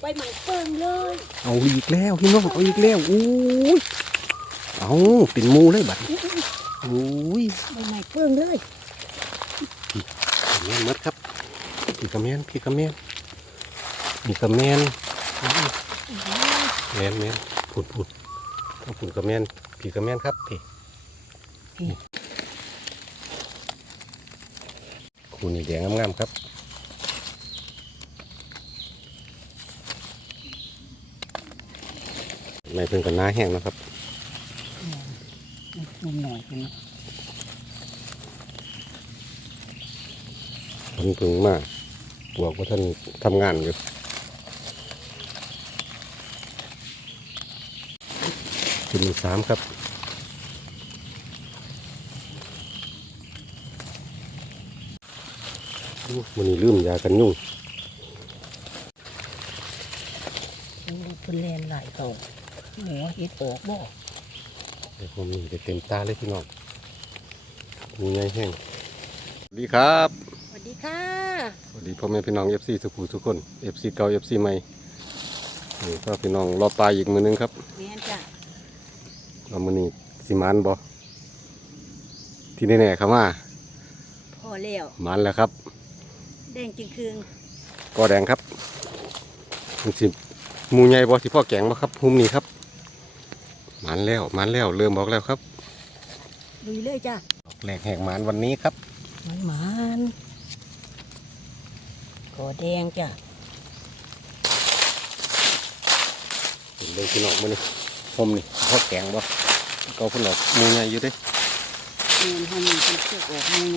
ไปใหม่เปิงเลยเอาอีกแล้วพี่น้องเอาอีกแล้วอู้ยเอาเป็นหมูเลยบัดนี้อุ้ยไปใหม่เปิงเลยแมนหมดครับพี่กระแมนพี่กระแมนพี่กระแมนแมนแมนผุดผุดต้องผุดกระแมนพี่กระแมนครับพี่คูนี่แดงงามๆครับ ไม่เพิ่งกันหน้าแห้งนะครับคุมหน่อยกันนะเพิ่งเพิ่งมาบวกว่าท่านทำงานอยู่จุดที่สามครับอู้มันนี่ลืมยากันยุ่งโอ้เพิ่นแลนหลายเก่า หัวเฮ็ดออกบ่เดี๋ยวผมนี่ไปเต็มตาเลยพี่น้องมีไงแห้งสวัสดีครับ สวัสดีค่ะ สวัสดีพ่อแม่พี่น้องเอฟซีทุกผู้ทุกคนเอฟซีเก่าเอฟซีใหม่นี่ก็พี่น้องรอปลาอีกมือนึงครับแม่นจ้ะเรามือนี้สิมานบอที่แน่ๆครับว่าพอแล้วมันแล้วครับแดงจึงคืงกอแดงครับมันสิหมูใหญ่บอสิพ่อแกงบ่ครับหุมนี่ครับ มันแล้วมันแล้วเริ่มบอกแล้วครับลุยเลยจ้ะดอกแหลกแหกมันวันนี้ครับมันหมานกอแดงจ้ะเห็นเลยพี่น้องมือนี่หุมนี่พ่อแกงบ่ก็พุ่นดอกหมูใหญ่อยู่เด้แม่นเฮามีเป็นเชือกออกมาไง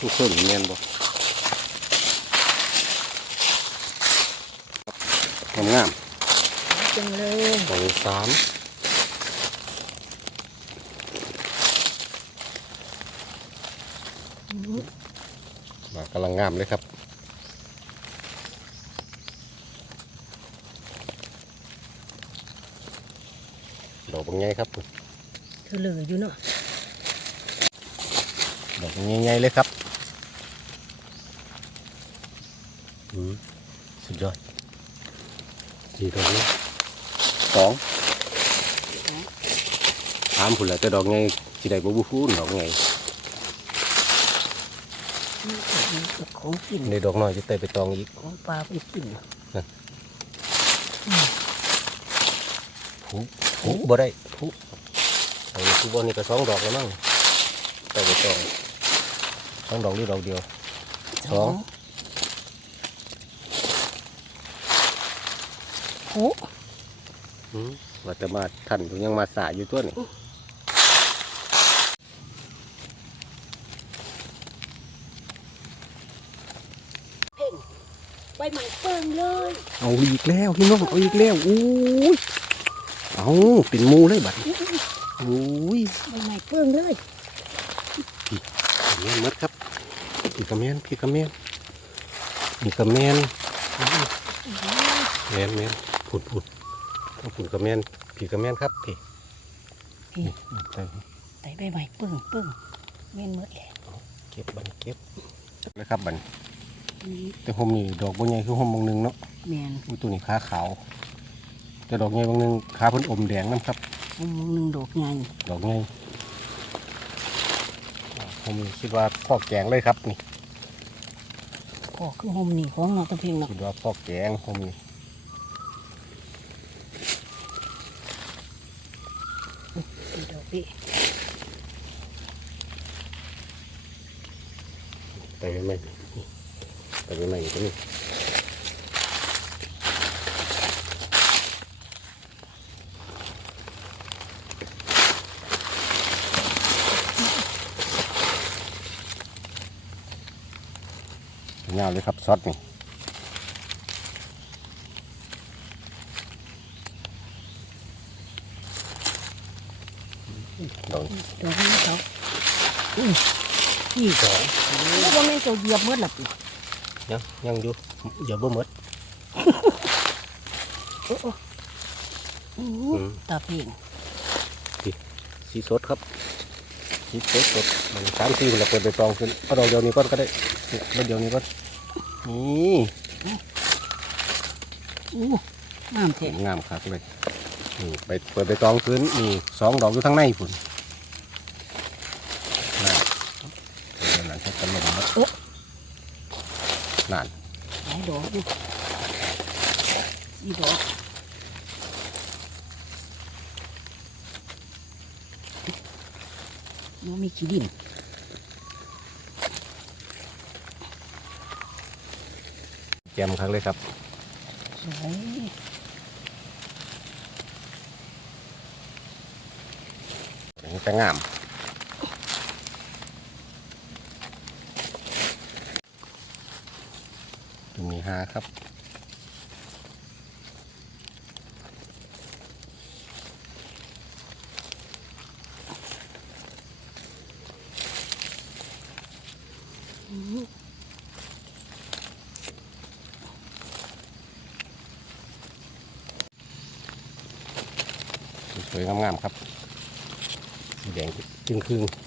ทุกคนแม่นบ่ งามจังเลยๆสองสามมากำลังงามเลยครับดอกบางใหญ่ครับเธอเหลืออยู่เนาะดอกใหญ่ๆเลยครับอืมสุดยอด ดีดอกนี้สองถามผุนแหละแต่ดอกไงสิได้บ่บุฟูนดอกไงนี่ก็ของกินในดอกน้อยจะเตะไปตองอีกของปลาไปกินผูผูบ่ได้ผูไอ้ผูบ่นี่ก็สองดอกแล้วมั้งเตะไปตองสองดอกหรือดอกเดียวสอง โอ้อืมว่าจะมาทันอยู่ยังมาสายอยู่ตัวนี่เพ่งไปใหม่เปิงเลย เอาอีกแล้วพี่น้องเอาอีกแล้วอู้ยเอาเป็นหมูเลยบัดนี้อุ้ยไปใหม่เปิงเลยแมนหมดครับพี่กระแมนพี่กระแมนพี่กระแมนแมนแมนผุ ดผุดต้องผุดกระแมนพี่กระแมนครับพี่พี่นี่ไปไปไปใหม่เปิงเปิงแม่นหมดแหละเก็บบันเก็บนะครับบันนี่แต่ผมนี่ดอกบัวใหญ่คือผมบางหนึงเนาะแม่นอุ้ยตัวนี้ขาขาวแต่ดอกใหญ่บางหนึงขาเพิ่นอมแดงน้ำครับผมมองหนึ่งดอกใหญ่ดอกใหญ่ผมคิดว่าพ่อแกงเลยครับนี่พอคือหมนี่ของเนาะตะเพียงเนาะคิดว่าพ่อแกงผมนี่ นี่ดอกพี่ไปไปไหมไปไปไหมตัวนี้ยาวเลยครับซอสนี่ ดอกดอกนี้เขาอุ้ยพี่สองแล้วว่าแม่นเจ้าเหยียบหมดละปียังยังอยู่อย่าบ่หมดโอ้โอ้อู้อืมตาเพียงสีสดครับสีเป๊กสดมันสามสี่คนละเปิดใบตองขึ้นเอาดอกเดียวนี้ก่อนก็ได้เนี่ยใบเดียวนี้ก่อนนี่อู้งามแท้งามคักเลย นี่ไปเปิดใบตองขึ้นนี่สองดอกอยู่ทั้งในพุ่นนั่นเดี๋ยวนั่นใช้กันลมนะนั่นหลายดอกอยู่สี่ดอกน้องมีขี้ดินแกมคักเลยครับสวย อย่างนี้ จะงามมีหาครับสวยงามๆครับ แดงครึ่งครึ่งๆ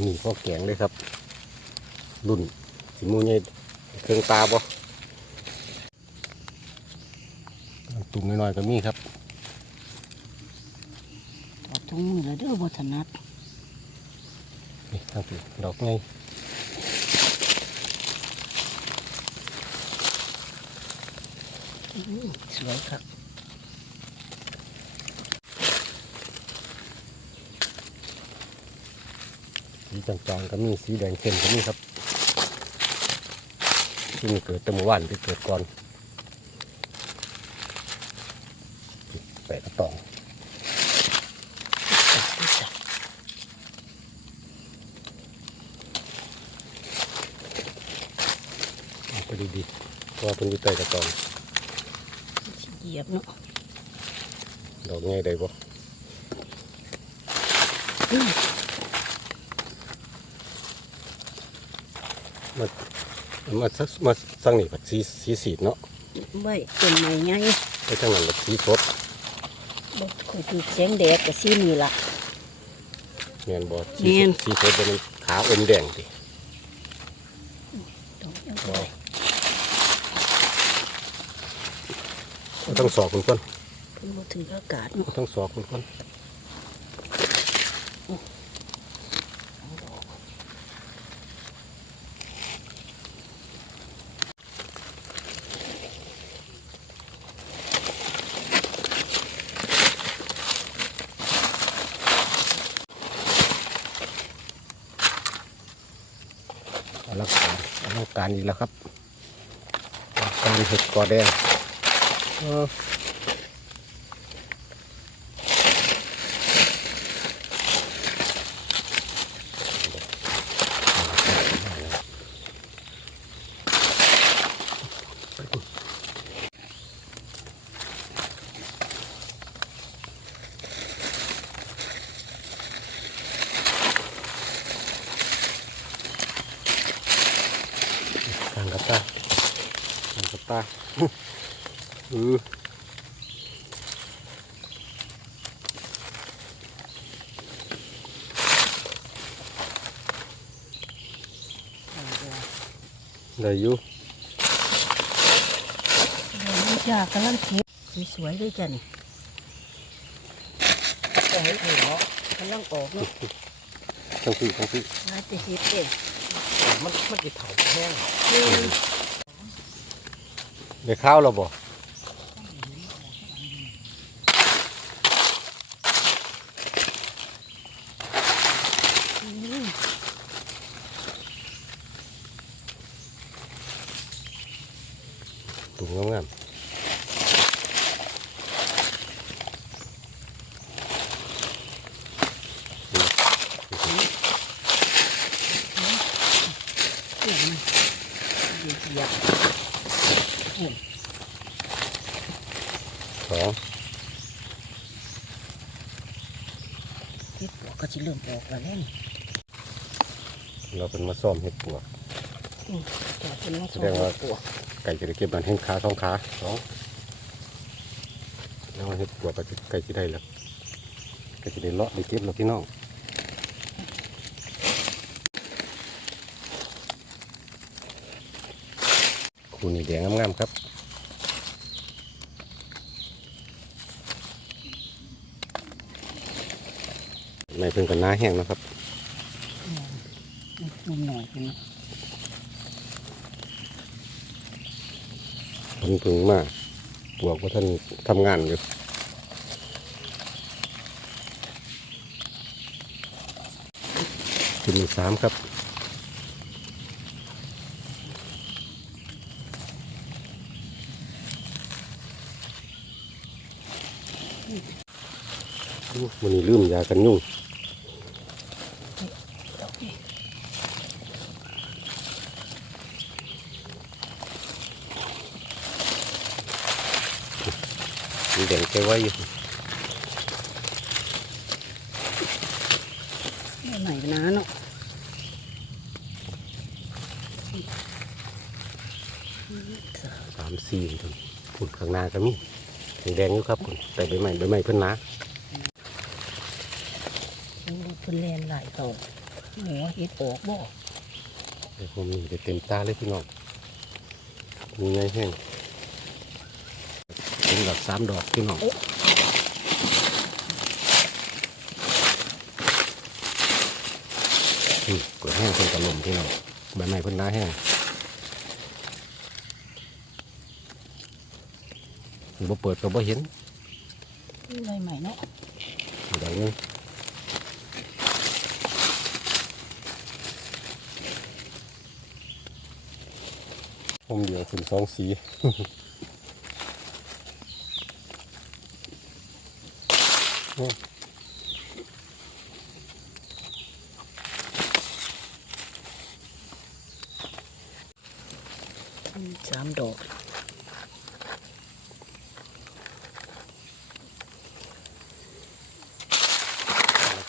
นี่พ่อแกงเลยครับ รุ่นสีมูเนี่ยเครื่องตาบ่ตุ่มน้อยๆก็มีครับดอกทุ่งนี่ละเด้อบ่ถนัดนี่ทางสีดอกไง อื้อ สวยครับสีจางๆก็มีสีแดงเข้มก็มีครับที่มีเกิดตะมือวันที่เกิดก่อนแปะกระตองไปดีๆเพราะว่าเป็นอยู่ใต้กระตอง เหยียบเนาะดอกง่ายได้บ่อื้อมามาสักมาสั่งนี่ผัดสีสีสีดเนาะไว้ต้นไม้ใหญ่ไปทางนั้นผัดสีสดบ่ค่อยถูกแสงแดดก็สีนี่ล่ะเมียนบ่สีแม่นสีสดบ่มันขาวอมแดงติ ดอกยัง บ่เอา ทั้งสองคนก่อนเพิ่นบ่ถืออากาศเนาะเอาทั้งสองคนก่อนอลังการอลังการอีกแล้วครับอลังการเห็ดกอแดง เออ ทางกระตาทางกระตา อือ ได้อยู่เดี๋ยวนี้จ้ากำลังเก็บสวยๆเลยจ้ะนี่แต่ให้ถือเนาะกำลังออกเนาะทั้งสี่ทั้งสี่น่าจะเฮ็ดเด้มันมันจะเถาแห้งนี่ได้ข้าวแล้วบ่ งามๆเดี๋ยวมันเหยียบสองเฮ็ดปวกก็สิเริ่มออกแล้วแน่นี่เราเป็นมาซ่อมเห็ดปวกอือแต่เป็นมาแสส่งดงว่าปวก ไก่จะได้เก็บมันแห้งขาสองขาสองแล้วเห็ดปวกก็จะไก่จะได้แล้วไก่จะได้เลาะได้เก็บแล้วพี่น้องคูนี่แดงงามๆครับไม่เพิ่งกันน้าแห้งนะครับนุ่มหน่อยเป็น เนาะผลพึ่งมาปวกว่าท่านทำงานอยู่ขึ้นอีกสามครับอู้มันนี่ลืมยากันยุ่ง มันแดงใจไว้อยู่ไม่ไหนนะเนาะสามสี่คนผุดข้างหน้าก็มีแดงๆอยู่ครับพุ่นแต่ใบไม้ใบไม้เพิ่นหนาโอ้เพิ่นแลนหลายต่อหัวเฮ็ดออกบ่เดี๋ยวผมนี่ได้เต็มตาเลยพี่น้องมีไงแห้ง เป็นดอกสามดอกพี่น้องอืมกดแห้งเพิ่นกระลมพี่น้องใบไม้เพิ่นหนาแห้งบ่เปิดก็บ่เห็นอะไรใหม่เนาะอีกดอกหนึงผมเดียวถึงสองสี โอ้อืมสามดอก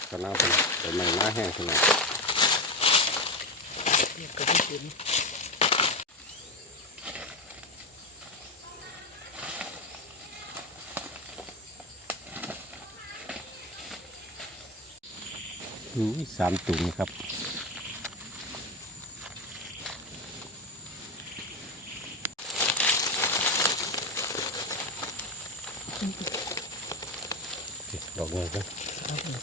ก็น่าเป็นแต่ไม่น่าแห้งขนาด เรียกก็ได้เห็น อุ้ย สามตุ่มครับดอกเงินครับครับผม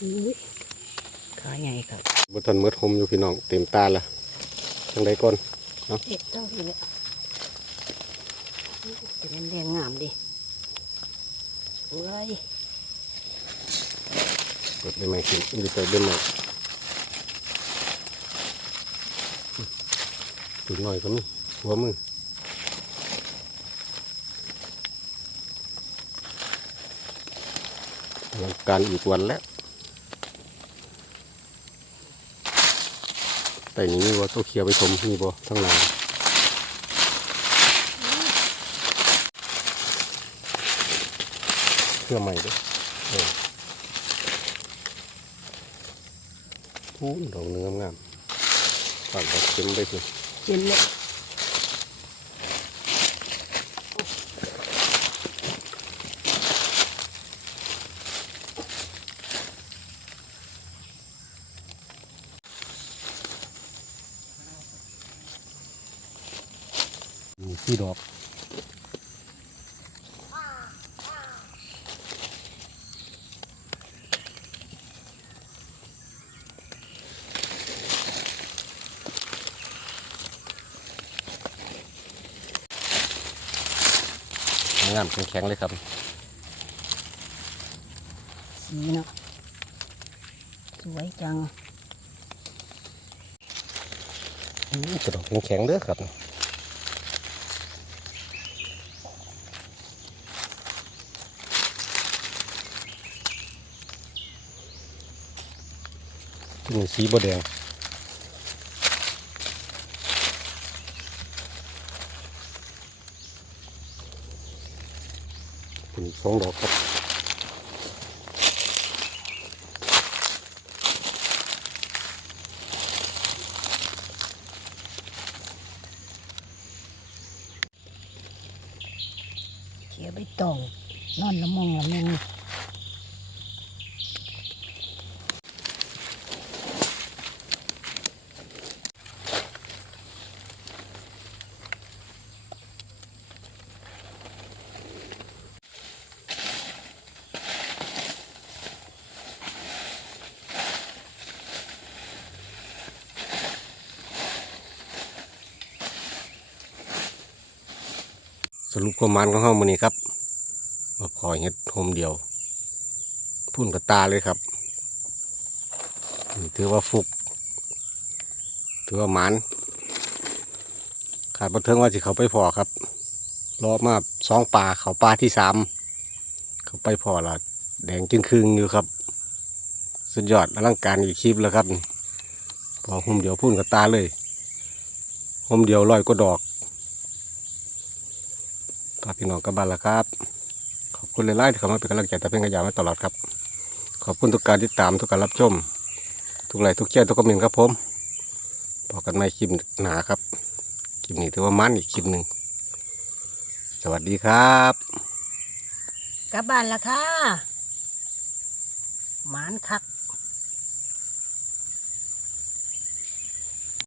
อุ้ยขาใหญ่ครับบทันเมืดหมอยู่พี่น้องเต็มตาละทางใดก่อนเอ็ดเจ้าอยู่เลย จะเป็นแดงงามดิเว้ยเปิดได้ไหมขึ้นดีใจได้ไหมจุดหน่อยก็มีหัวมือลังการอีกวันแล้ว แต่นี้มีว่าตัวเขียวไปชมมีบ่ทั้งหลายเค รื่องใหม่ด้วยเออโอ้ดอกเนื้องามฝากดอกเข็มไปสิเย็นเลยมีที่ดอกงามแข็งๆเลยครับสีเนาะสวยจังอื้อกระดอกแข็งๆเด้อครับนี่สีบแดง สองดอกครับเขียวใบตองนอนละมองละแมง สรุปความมันของเฮามือนี้ครับมาพอเฮ็ดโฮมเดียวพุ่นกับตาเลยครับถือว่าฟุกถือว่าหมันขาดบันเทิงว่าสิเขาไปพอครับรอมาสองปลาเขาปลาที่สามเขาไปพอละแดงจึงคึงอยู่ครับ สุดยอดอลังการอีกคลิปแล้วครับพอหุ่มเดียวพุ่นกับตาเลยหุ่มเดียวลอยก็ดอก ฝากพี่น้องกับบ้านล้วครับ ขอบคุณเลยไล่ที่เข้ามาเป็นกำลังใจแต่เป็นกระยามาตลอดครับ ขอบคุณทุกการติดตามทุกการรับชม ทุกไลค์ทุกแชร์ทุกคอมเมนต์ครับผมบอกกันในคลิปหนาครับคลิปนี้ถือว่ามันอีกคลิปหนึ่งสวัสดีครับกลับบ้านละค่ะหมานคัก